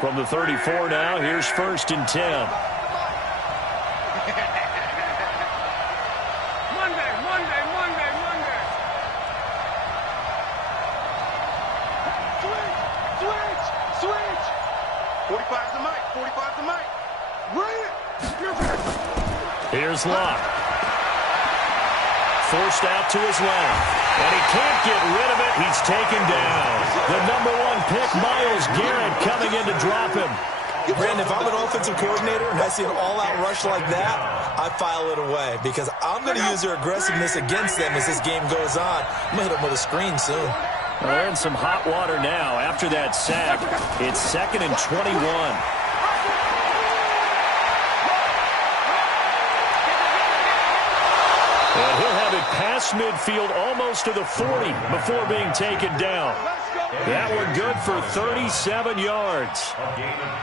From the 34 now, here's 1st and 10. Here's Locke. Forced out to his left. And he can't get rid of it. He's taken down. The #1 pick, Myles Garrett, coming in to drop him. Brandon, if I'm an offensive coordinator and I see an all-out rush like that, I file it away because I'm going to use their aggressiveness against them as this game goes on. I'm going to hit them with a screen soon. Well, they're in some hot water now after that sack. It's 2nd and 21. And he'll have it past midfield almost to the 40 before being taken down. That one good for 37 yards.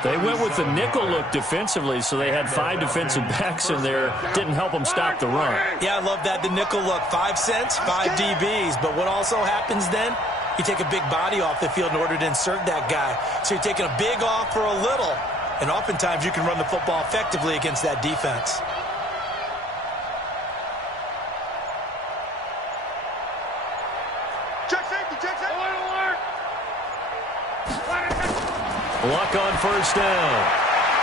They went with the nickel look defensively, so they had 5 defensive backs in there. Didn't help them stop the run. Yeah, I love that, the nickel look. 5 cents, 5 DBs. But what also happens then? You take a big body off the field in order to insert that guy. So you're taking a big off for a little. And oftentimes you can run the football effectively against that defense. Luck on 1st down.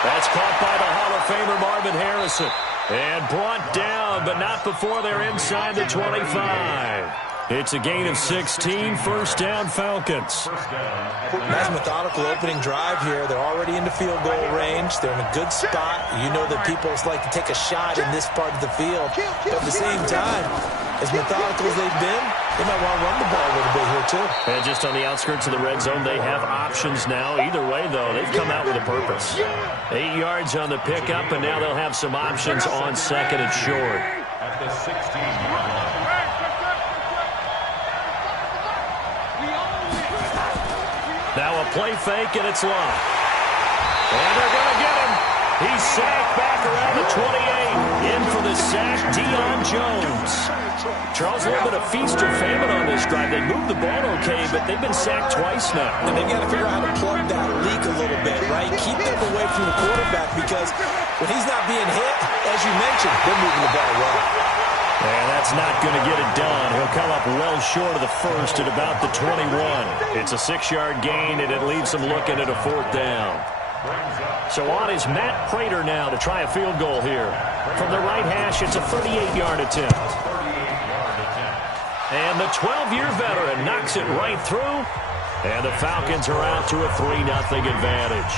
That's caught by the Hall of Famer Marvin Harrison. And brought down, but not before they're inside the 25. It's a gain of 16, 1st down Falcons. Nice methodical opening drive here. They're already into field goal range. They're in a good spot. You know that people like to take a shot in this part of the field. But at the same time, as methodical as they've been, they might want to run the ball a little bit here too. And just on the outskirts of the red zone, they have options now. Either way, though, they've come out with a purpose. 8 yards on the pickup, and now they'll have some options on 2nd and short. At the 16-yard line. Now a play fake, and it's Locke. And they're going to get him. He's sacked back around the 28. In for the sack, Deion Jones. Charles, a little bit of feast or famine on this drive. They moved the ball okay, but they've been sacked twice now. And they've got to figure out how to plug that leak a little bit, right? Keep them away from the quarterback because when he's not being hit, as you mentioned, they're moving the ball well. And that's not going to get it done. He'll come up well short of the 1st at about the 21. It's a 6-yard gain, and it leaves them looking at a 4th down. So on is Matt Prater now to try a field goal here. From the right hash, it's a 38-yard attempt. And the 12-year veteran knocks it right through. And the Falcons are out to a 3-0 advantage.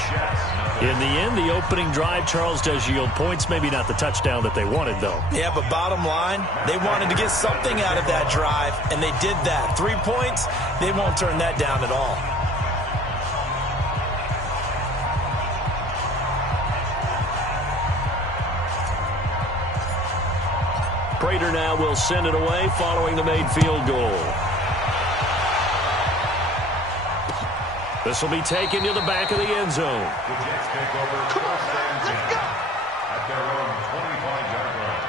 In the end, the opening drive, Charles, does yield points. Maybe not the touchdown that they wanted, though. Yeah, but bottom line, they wanted to get something out of that drive, and they did that. 3 points, they won't turn that down at all. Prater now will send it away following the made field goal. This will be taken to the back of the end zone. The Jets take over 1st and 10 at their own 25-yard line.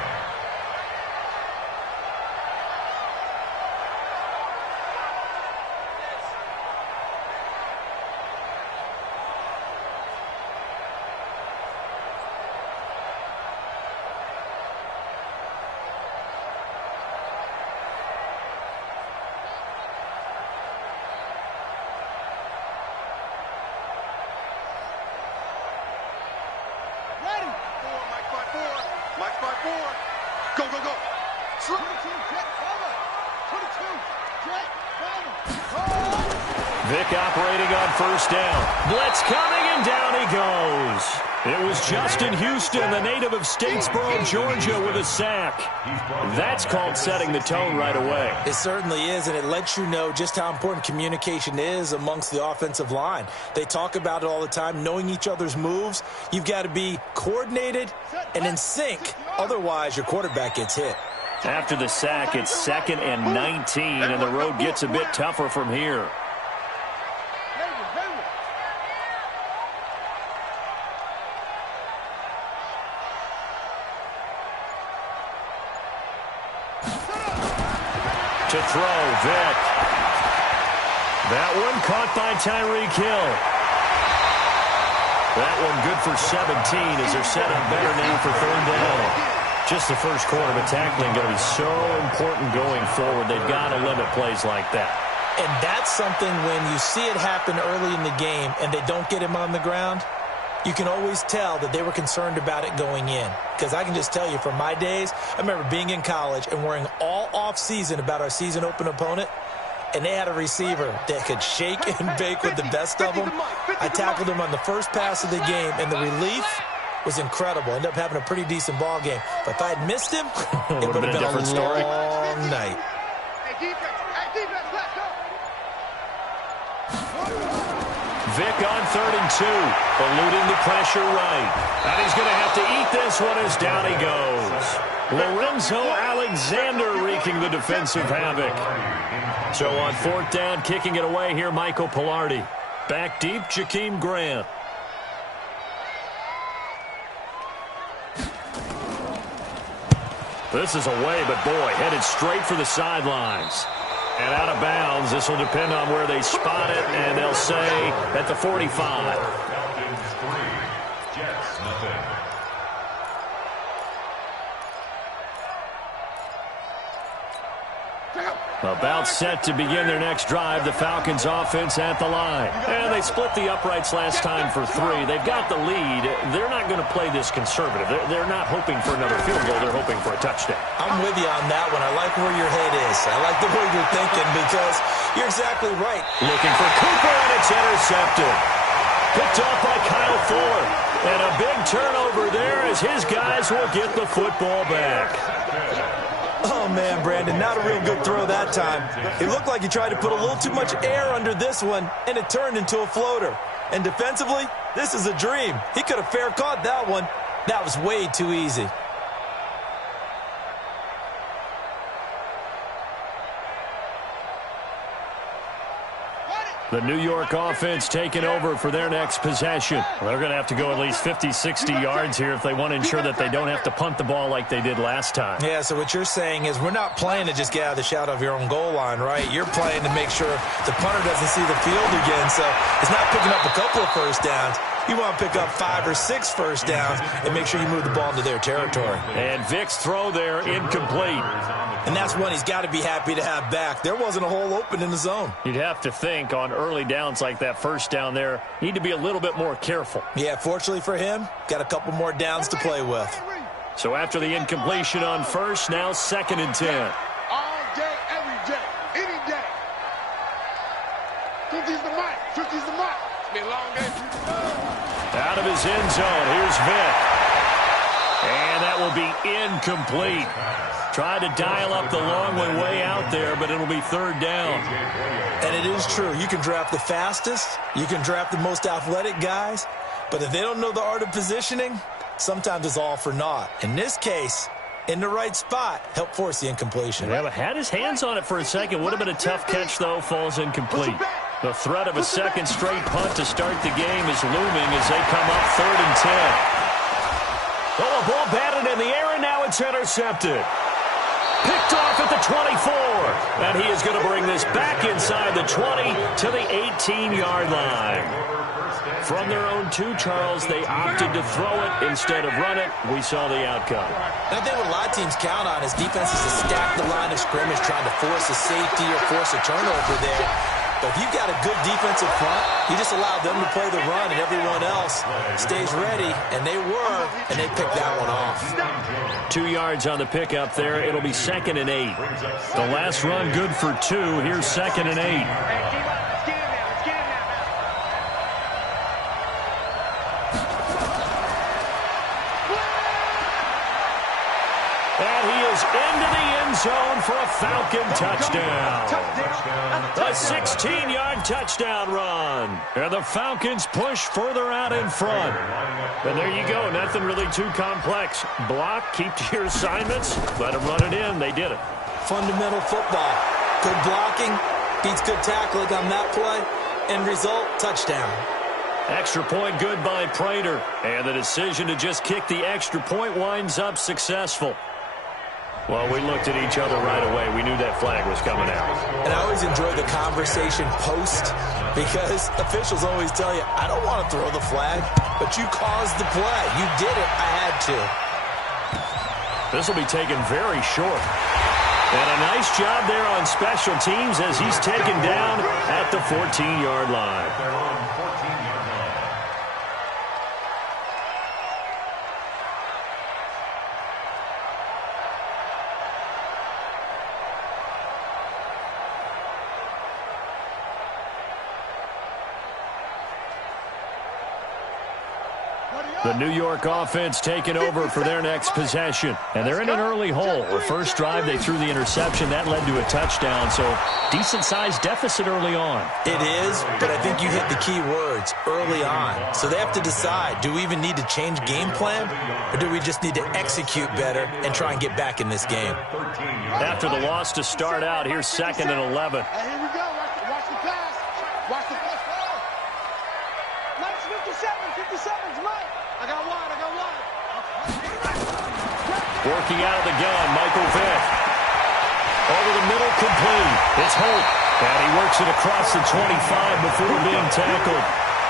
Vic operating on 1st down. Blitz coming, and down he goes. It was Justin Houston, the native of Statesboro, Georgia, with a sack. That's called setting the tone right away. It certainly is, and it lets you know just how important communication is amongst the offensive line. They talk about it all the time, knowing each other's moves. You've got to be coordinated and in sync. Otherwise, your quarterback gets hit. After the sack, it's 2nd and 19, and the road gets a bit tougher from here. To throw, Vic. That one caught by Tyreek Hill. That one good for 17 as they're set up better now for third down. Just the first quarter, but tackling going to be so important going forward. They've got to limit plays like that. And that's something when you see it happen early in the game and they don't get him on the ground, you can always tell that they were concerned about it going in. Because I can just tell you from my days, I remember being in college and worrying all off-season about our season open opponent, and they had a receiver that could shake and bake with the best of them. I tackled him on the first pass of the game, and the relief was incredible. Ended up having a pretty decent ball game. But if I had missed him, it would have been a different story. Long night. Vick on 3rd and 2, eluding the pressure right. And he's going to have to eat this one as down he goes. Lorenzo Alexander wreaking the defensive havoc. So on 4th down, kicking it away here, Michael Pilardi. Back deep, Jakeem Grant. This is away, but boy, headed straight for the sidelines. And out of bounds, this will depend on where they spot it, and they'll say at the 45. About set to begin their next drive, the Falcons offense at the line. And they split the uprights last time for 3. They've got the lead. They're not going to play this conservative. They're not hoping for another field goal. They're hoping for a touchdown. I'm with you on that one. I like where your head is. I like the way you're thinking because you're exactly right. Looking for Cooper, and it's intercepted. Picked off by Kyle Fuller. And a big turnover there as his guys will get the football back. Oh, man, Brandon, not a real good throw that time. It looked like he tried to put a little too much air under this one, and it turned into a floater. And defensively, this is a dream. He could have fair caught that one. That was way too easy. The New York offense taking over for their next possession. They're going to have to go at least 50, 60 yards here if they want to ensure that they don't have to punt the ball like they did last time. Yeah, so what you're saying is we're not playing to just get out of the shadow of your own goal line, right? You're playing to make sure the punter doesn't see the field again. So it's not picking up a couple of first downs. You want to pick up 5 or 6 first downs and make sure you move the ball into their territory. And Vick's throw there incomplete. And that's one he's got to be happy to have back. There wasn't a hole open in the zone. You'd have to think on early downs like that first down there, need to be a little bit more careful. Yeah, fortunately for him, got a couple more downs to play with. So after the incompletion on first, now 2nd and 10. All day, every day, any day. 50's the mic. 50's the mic. It's been a long day. Out of his end zone, here's Vick. And that will be incomplete. Tried to dial up the long one way out there, but it'll be 3rd down. And it is true. You can draft the fastest. You can draft the most athletic guys. But if they don't know the art of positioning, sometimes it's all for naught. In this case, in the right spot, help force the incompletion. Yeah, but had his hands on it for a second. Would have been a tough catch, though. Falls incomplete. The threat of a second straight punt to start the game is looming as they come up 3rd and 10. Oh, a ball batted in the air, and now it's intercepted. Picked off at the 24. And he is going to bring this back inside the 20 to the 18-yard line. From their own 2, Charles, they opted to throw it instead of run it. We saw the outcome. I think what a lot of teams count on is defenses to stack the line of scrimmage, trying to force a safety or force a turnover there. But if you've got a good defensive front, you just allow them to play the run and everyone else stays ready, and they were, and they picked that one off. 2 yards on the pickup there. It'll be 2nd and 8. The last run good for 2. Here's 2nd and 8. Into the end zone for a Falcon touchdown. A 16-yard touchdown run. And the Falcons push further out in front. And there you go. Nothing really too complex. Block, keep to your assignments, let them run it in. They did it. Fundamental football. Good blocking beats good tackling on that play. End result, touchdown. Extra point good by Prater. And the decision to just kick the extra point winds up successful. Well, we looked at each other right away. We knew that flag was coming out. And I always enjoy the conversation post Because officials always tell you, I don't want to throw the flag, but you caused the play. You did it. I had to. This will be taken very short. And a nice job there on special teams as he's taken down at the 14-yard line. The New York offense taking over for their next possession. And they're in an early hole. The first drive, they threw the interception. That led to a touchdown. So decent-sized deficit early on. It is, but I think you hit the key words, early on. So they have to decide, do we even need to change game plan? Or do we just need to execute better and try and get back in this game? After the loss to start out, here's 2nd and 11. Hey, here we go. Watch the pass. Watch the pass. Nice 57's right. I got one. Working out of the gun, Michael Vick. Over the middle, complete. It's Holt. And he works it across the 25 before being tackled.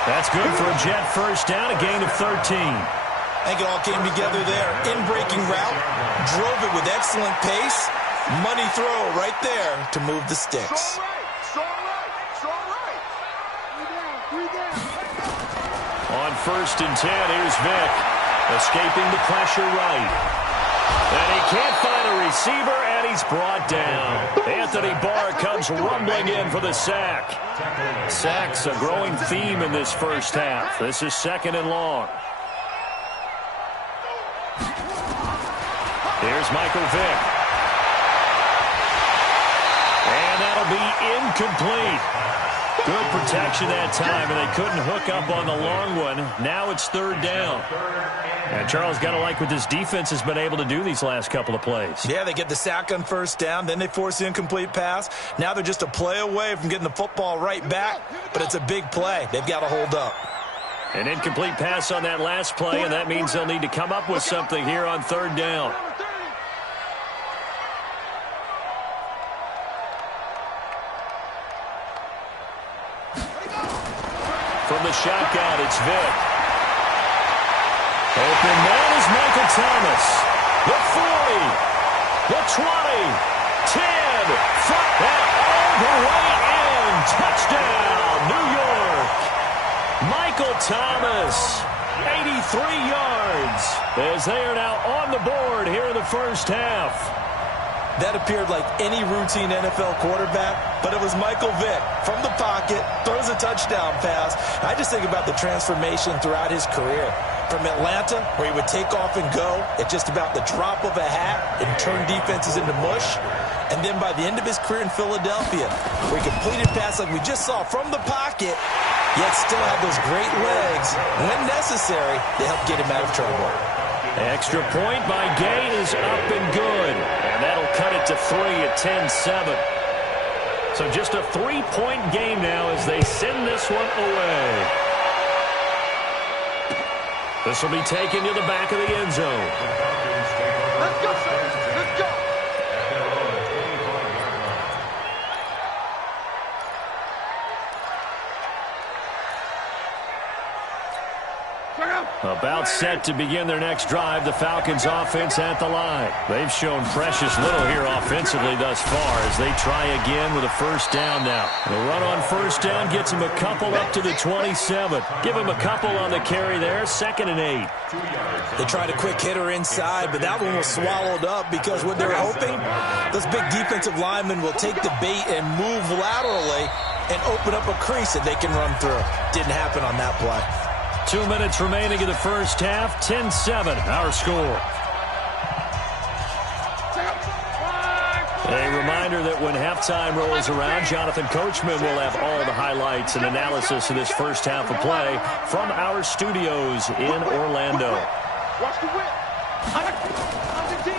That's good for a Jet first down, a gain of 13. I think it all came together there. In-breaking route, drove it with excellent pace. Money throw right there to move the sticks. So right. 3 down. On 1st and 10, here's Vick. Escaping the pressure right. And he can't find a receiver, and he's brought down. Anthony Barr comes rumbling in for the sack. Sacks a growing theme in this first half. This is 2nd and long. Here's Michael Vick. And that'll be incomplete. Good protection that time, and they couldn't hook up on the long one. Now it's 3rd down. And Charles, got to like what this defense has been able to do these last couple of plays. Yeah, they get the sack on 1st down, then they force the incomplete pass. Now they're just a play away from getting the football right back, but it's a big play. They've got to hold up. An incomplete pass on that last play, and that means they'll need to come up with something here on 3rd down. From the shotgun, it's Vick. Open man is Michael Thomas. The 40, the 20, 10, front and all the way in. Touchdown, New York. Michael Thomas, 83 yards, as they are now on the board here in the first half. That appeared like any routine NFL quarterback, but it was Michael Vick from the pocket, throws a touchdown pass. I just think about the transformation throughout his career. From Atlanta, where he would take off and go at just about the drop of a hat and turn defenses into mush. And then by the end of his career in Philadelphia, where he completed pass like we just saw from the pocket, yet still had those great legs, when necessary, to help get him out of trouble. Extra point by Gay is up and good. And that'll cut it to 3 at 10-7. So just a 3-point game now as they send this one away. This will be taken to the back of the end zone. Let's go, let's go. About set to begin their next drive, the Falcons offense at the line. They've shown precious little here offensively thus far as they try again with a 1st down now. The run on 1st down gets them a couple up to the 27. Give them a couple on the carry there, 2nd and 8. They tried a quick hitter inside, but that one was swallowed up because what they're hoping, those big defensive linemen will take the bait and move laterally and open up a crease that they can run through. Didn't happen on that play. 2 minutes remaining in the first half, 10-7, our score. A reminder that when halftime rolls around, Jonathan Coachman will have all the highlights and analysis of this first half of play from our studios in Orlando.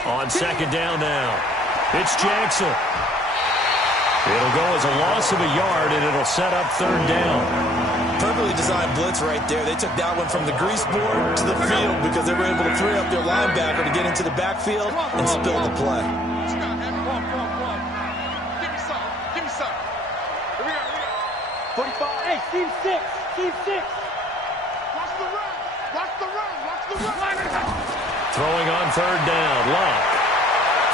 On 2nd down now, it's Jackson. It'll go as a loss of a yard, and it'll set up 3rd down. Perfectly designed blitz right there. They took that one from the grease board to the field because they were able to free up their linebacker to get into the backfield and spill the play. Give me some. Here we go. 45. Hey, six. Team six. Watch the run. Watch the run. Watch the run. Throwing on third down. Luck.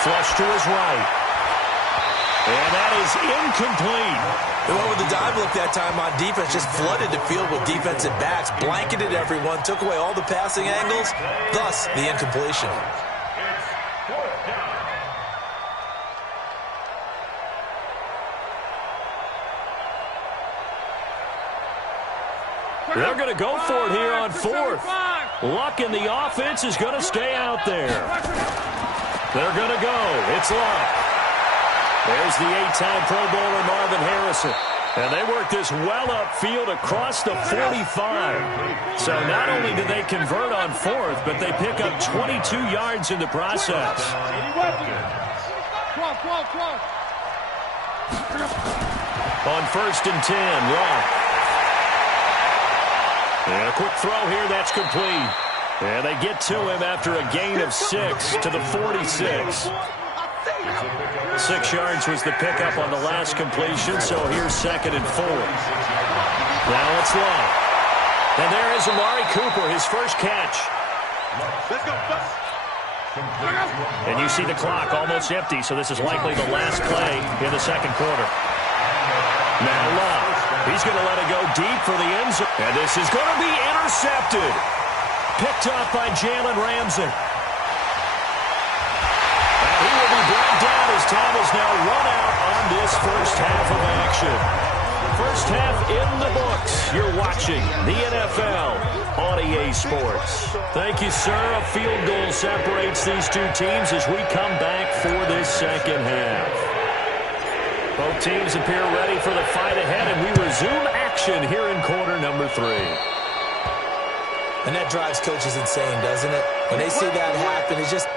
Flush to his right. And that is incomplete. They went with the dive look that time on defense, just flooded the field with defensive backs, blanketed everyone, took away all the passing angles, thus the incompletion. They're going to go for it here on fourth. Luck in the offense is going to stay out there. They're going to go. It's Luck. There's the 8-time Pro Bowler Marvin Harrison. And they work this well upfield across the 45. So not only do they convert on fourth, but they pick up 22 yards in the process. On first and 10, Luck. And a quick throw here, that's complete. And they get to him after a gain of 6 to the 46. 6 yards was the pickup on the last completion, so here's second and 4. Now it's Luck. And there is Amari Cooper, his first catch. Let's go. And you see the clock almost empty, so this is likely the last play in the second quarter. Now Luck. He's going to let it go deep for the end zone. And this is going to be intercepted. Picked up by Jalen Ramsey. And he will be brought down as time is now run out on this first half of action. First half in the books. You're watching the NFL on EA Sports. Thank you, sir. A field goal separates these two teams as we come back for this second half. Both teams appear ready for the fight ahead, and we resume action here in quarter number 3. And that drives coaches insane, doesn't it? When they see that happen, it's just